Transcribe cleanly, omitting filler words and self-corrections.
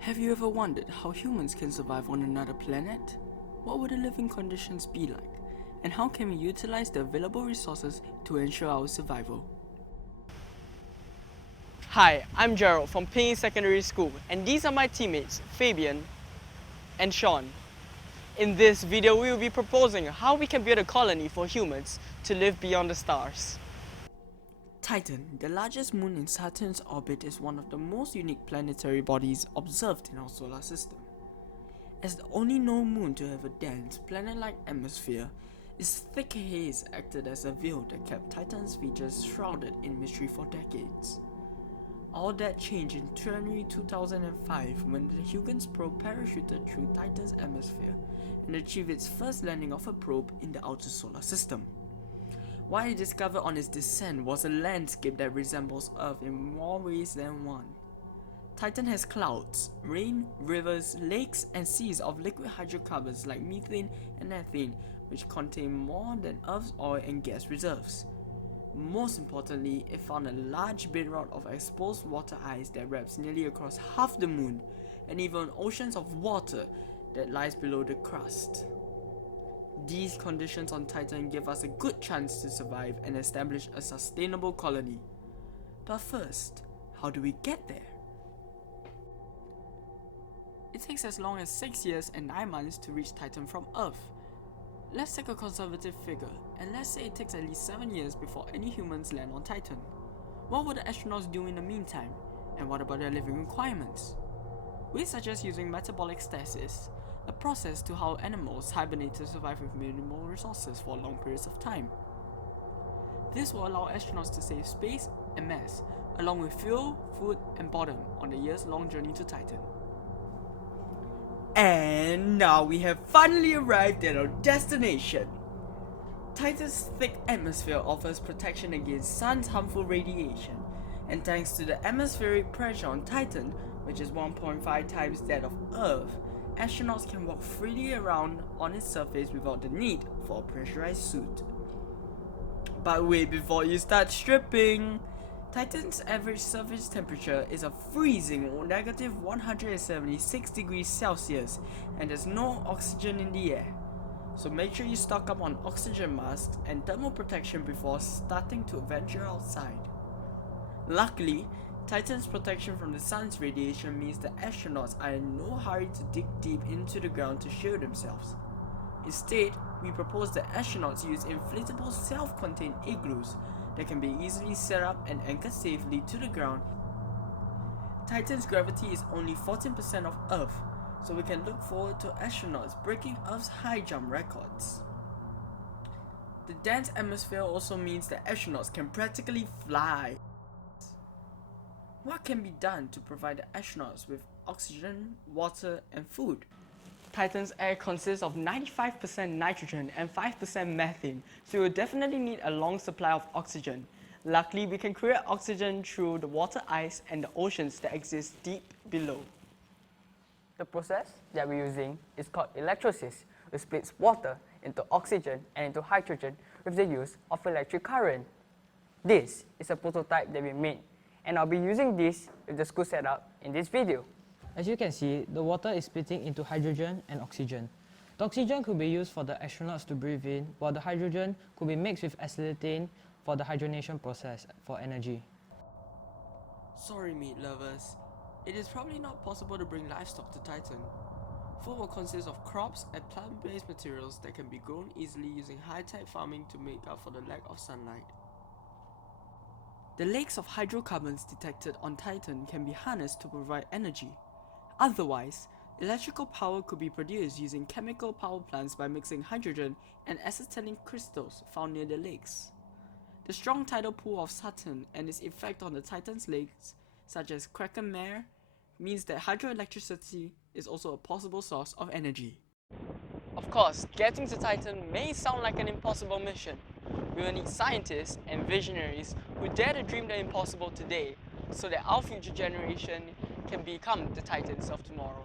Have you ever wondered how humans can survive on another planet? What would the living conditions be like? And how can we utilize the available resources to ensure our survival? Hi, I'm Gerald from Ping Secondary School, and these are my teammates, Fabian and Sean. In this video, we will be proposing how we can build a colony for humans to live beyond the stars. Titan, the largest moon in Saturn's orbit, is one of the most unique planetary bodies observed in our solar system. As the only known moon to have a dense, planet-like atmosphere, its thick haze acted as a veil that kept Titan's features shrouded in mystery for decades. All that changed in January 2005 when the Huygens probe parachuted through Titan's atmosphere and achieved its first landing of a probe in the outer solar system. What it discovered on its descent was a landscape that resembles Earth in more ways than one. Titan has clouds, rain, rivers, lakes, and seas of liquid hydrocarbons like methane and ethane, which contain more than Earth's oil and gas reserves. Most importantly, it found a large bedrock of exposed water ice that wraps nearly across half the moon, and even oceans of water that lies below the crust. These conditions on Titan give us a good chance to survive and establish a sustainable colony. But first, how do we get there? It takes as long as 6 years and 9 months to reach Titan from Earth. Let's take a conservative figure, and let's say it takes at least 7 years before any humans land on Titan. What would the astronauts do in the meantime? And what about their living requirements? We suggest using metabolic stasis, a process to how animals hibernate to survive with minimal resources for long periods of time. This will allow astronauts to save space and mass, along with fuel, food, and boredom on the years-long journey to Titan. And now we have finally arrived at our destination. Titan's thick atmosphere offers protection against sun's harmful radiation, and thanks to the atmospheric pressure on Titan, which is 1.5 times that of Earth, astronauts can walk freely around on its surface without the need for a pressurized suit. But wait before you start stripping! Titan's average surface temperature is a freezing negative 176 degrees Celsius, and there's no oxygen in the air. So make sure you stock up on oxygen masks and thermal protection before starting to venture outside. Luckily, Titan's protection from the sun's radiation means that astronauts are in no hurry to dig deep into the ground to shield themselves. Instead, we propose that astronauts use inflatable self-contained igloos that can be easily set up and anchored safely to the ground. Titan's gravity is only 14% of Earth, so we can look forward to astronauts breaking Earth's high jump records. The dense atmosphere also means that astronauts can practically fly. What can be done to provide the astronauts with oxygen, water, and food? Titan's air consists of 95% nitrogen and 5% methane, so you'll definitely need a long supply of oxygen. Luckily, we can create oxygen through the water ice and the oceans that exist deep below. The process that we're using is called electrolysis, which splits water into oxygen and into hydrogen with the use of electric current. This is a prototype that we made, and I'll be using this with the school setup in this video. As you can see, the water is splitting into hydrogen and oxygen. The oxygen could be used for the astronauts to breathe in, while the hydrogen could be mixed with acetylene for the hydrogenation process for energy. Sorry, meat lovers. It is probably not possible to bring livestock to Titan. Food will consist of crops and plant-based materials that can be grown easily using high-tech farming to make up for the lack of sunlight. The lakes of hydrocarbons detected on Titan can be harnessed to provide energy. Otherwise, electrical power could be produced using chemical power plants by mixing hydrogen and acetylene crystals found near the lakes. The strong tidal pull of Saturn and its effect on the Titan's lakes, such as Kraken Mare, means that hydroelectricity is also a possible source of energy. Of course, getting to Titan may sound like an impossible mission. We will need scientists and visionaries who dare to dream the impossible today, so that our future generation can become the Titans of tomorrow.